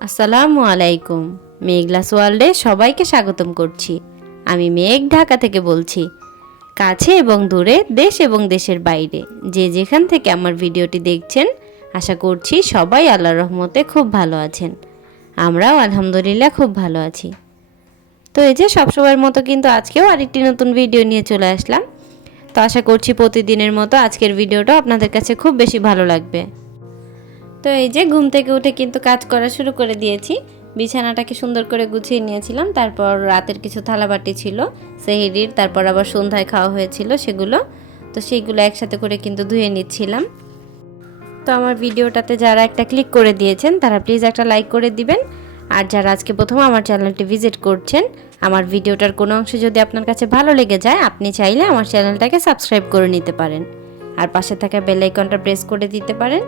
আসসালামু আলাইকুম। মেঘলাস ওয়ার্ল্ডে সবাইকে স্বাগতম করছি। আমি মেঘ ঢাকা থেকে বলছি, কাছে এবং দূরে, দেশ এবং দেশের বাইরে, যে যেখান থেকে আমার ভিডিওটি দেখছেন, আশা করছি সবাই আল্লাহর রহমতে খুব ভালো আছেন। আমরাও আলহামদুলিল্লাহ খুব ভালো আছি। তো এই যে সবসময়ের মতো কিন্তু আজকেও আরেকটি নতুন ভিডিও নিয়ে চলে আসলাম। তো আশা করছি প্রতিদিনের মতো আজকের ভিডিওটা আপনাদের কাছে খুব বেশি ভালো লাগবে। তো এই যে ঘুম থেকে উঠে কিন্তু কাজ করা শুরু করে দিয়েছি। বিছানাটাকে সুন্দর করে গুছিয়ে নিয়েছিলাম। তারপর রাতের কিছু থালাবাটি ছিল, সেহেরির, তারপর আবার সন্ধ্যায় খাওয়া হয়েছিল সেগুলো। তো সেইগুলো একসাথে করে কিন্তু ধুয়ে নিচ্ছিলাম। তো আমার ভিডিওটাতে যারা একটা ক্লিক করে দিয়েছেন, তারা প্লিজ একটা লাইক করে দিবেন। আর যারা আজকে প্রথম আমার চ্যানেলটি ভিজিট করছেন, আমার ভিডিওটার কোনো অংশ যদি আপনার কাছে ভালো লেগে যায়, আপনি চাইলে আমার চ্যানেলটাকে সাবস্ক্রাইব করে নিতে পারেন। আর পাশে থাকা বেল আইকনটা প্রেস করে দিতে পারেন।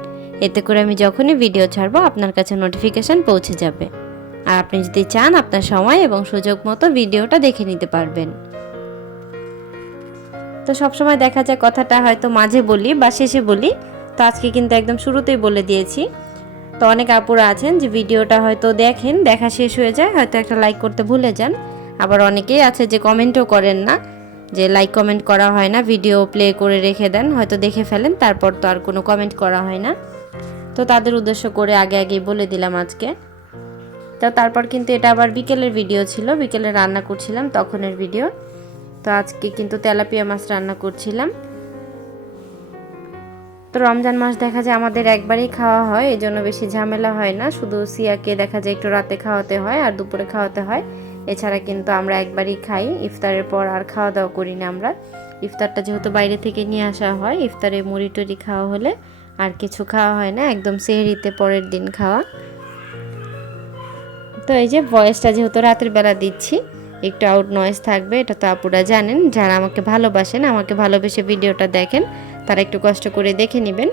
এতে করে আমি যখনই ভিডিও ছাড়বো, আপনার কাছে নোটিফিকেশান পৌঁছে যাবে। আর আপনি যদি চান, আপনার সময় এবং সুযোগ মতো ভিডিওটা দেখে নিতে পারবেন। তো সবসময় দেখা যায়, কথাটা হয়তো মাঝে বলি বা শেষে বলি। তো আজকে কিন্তু একদম শুরুতেই বলে দিয়েছি। তো অনেক আপুরা আছেন যে ভিডিওটা হয়তো দেখেন, দেখা শেষ হয়ে যায়, হয়তো একটা লাইক করতে ভুলে যান। আবার অনেকেই আছে যে কমেন্টও করেন না, যে লাইক কমেন্ট করা হয় না ভিডিও প্লে করে রেখে দেন, হয়তো দেখে ফেলেন, তারপর তো আর কোনো কমেন্ট করা হয় না। তো তাদের উদ্দেশ্য করে আগে আগে বলে দিলাম আজকে। তো তারপর কিন্তু এটা আবার বিকেলের ভিডিও ছিল, বিকেলে রান্না করছিলাম, তখনের ভিডিও। তো আজকে কিন্তু তেলাপিয়া মাছ রান্না করছিলাম। তো রমজান মাস দেখা যায় আমাদের একবারেই খাওয়া হয় এই জন্য বেশি ঝামেলা হয় না। শুধু সিয়াকে দেখা যায় একটু রাতে খাওয়াতে হয় আর দুপুরে খাওয়াতে হয়। এছাড়া কিন্তু আমরা একবারই খাই। ইফতারের পর আর খাওয়া দাওয়া করি না আমরা। ইফতারটা যেহেতু বাইরে থেকে নিয়ে আসা হয়, ইফতারে মুড়ি টুড়ি খাওয়া হলে আর কিছু খাওয়া হয় না, একদম সেহরিতে পরের দিন খাওয়া। তো এই যে ভয়েসটা যেহেতু রাতের বেলা দিচ্ছি, একটু আউট নয়েজ থাকবে, এটা তো আপুরা জানেন। যারা আমাকে ভালোবাসেন, আমাকে ভালোবেসে ভিডিওটা দেখেন, তারা একটু কষ্ট করে দেখে নেবেন।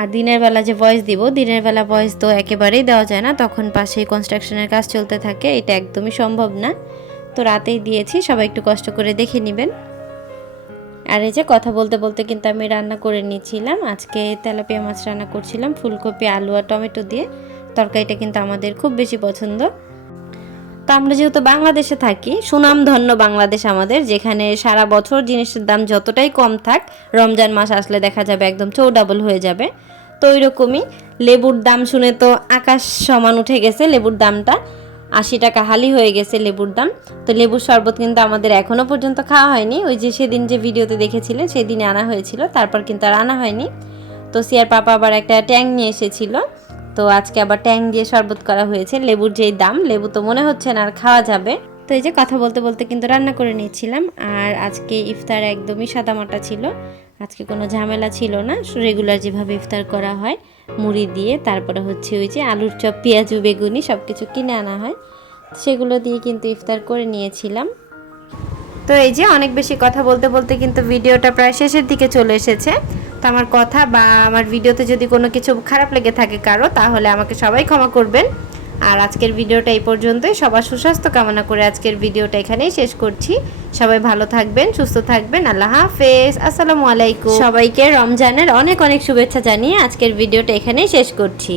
আর দিনের বেলা যে ভয়েস দিব, দিনের বেলা ভয়েস তো একেবারেই দেওয়া যায় না, তখন পাশেই কনস্ট্রাকশনের কাজ চলতে থাকে, এটা একদমই সম্ভব না। তো রাতেই দিয়েছি, সবাই একটু কষ্ট করে দেখে নেবেন। আর এই যে কথা বলতে বলতে কিন্তু আমি রান্না করে নিয়েছিলাম। আজকে তেলাপিয়া মাছ রান্না করছিলাম ফুলকপি, আলু আর টমেটো দিয়ে। তরকারিটা কিন্তু আমাদের খুব বেশি পছন্দ। তো আমরা যেহেতু বাংলাদেশে থাকি সুনাম ধন্য বাংলাদেশ আমাদের, যেখানে সারা বছর জিনিসের দাম যতটাই কম থাক, রমজান মাস আসলে দেখা যাবে একদম চৌ ডাবল হয়ে যাবে। তো ওই রকমই লেবুর দাম শুনে তো আকাশ সমান উঠে গেছে লেবুর দামটা। আশি টাকা হালি হয়ে গেছে লেবুর দাম। তো লেবুর শরবত কিন্তু আমাদের এখনও পর্যন্ত খাওয়া হয়নি। ওই যে সেদিন যে ভিডিওতে দেখেছিলেন সেদিনে আনা হয়েছিল, তারপর কিন্তু আর আনা হয়নি। তো সিয়ার পাপা আবার একটা ট্যাং নিয়ে এসেছিল। তো আজকে আবার ট্যাং দিয়ে শরবত করা হয়েছে, লেবুর যেই দাম, লেবু তো মনে হচ্ছে না আর খাওয়া যাবে। তো এই যে কথা বলতে বলতে কিন্তু রান্না করে নিয়েছিলাম। আর আজকে ইফতার একদমই সাদামাটা ছিল। আজকে কোনো ঝামেলা ছিল না। রেগুলার যেভাবে ইফতার করা হয়, মুড়ি দিয়ে, তারপরে হচ্ছে ওই যে আলুর চপ, পেঁয়াজু, বেগুনি সব কিছু কিনে আনা হয়। সেগুলো দিয়ে কিন্তু ইফতার করে নিয়েছিলাম। তো এই যে অনেক বেশি কথা বলতে বলতে কিন্তু ভিডিওটা প্রায় শেষের দিকে চলে এসেছে। তো আমার কথা বা আমার ভিডিওতে যদি কোনো কিছু খারাপ লেগে থাকে কারও, তাহলে আমাকে সবাই ক্ষমা করবেন। আর আজকের ভিডিওটা এই পর্যন্তই। সবার সুস্বাস্থ্য কামনা করে আজকের ভিডিওটা এখানেই শেষ করছি। সবাই ভালো থাকবেন, সুস্থ থাকবেন। আল্লাহ হাফেজ। আসসালামু আলাইকুম। সবাইকে রমজানের অনেক অনেক শুভেচ্ছা জানিয়ে আজকের ভিডিওটা এখানেই শেষ করছি।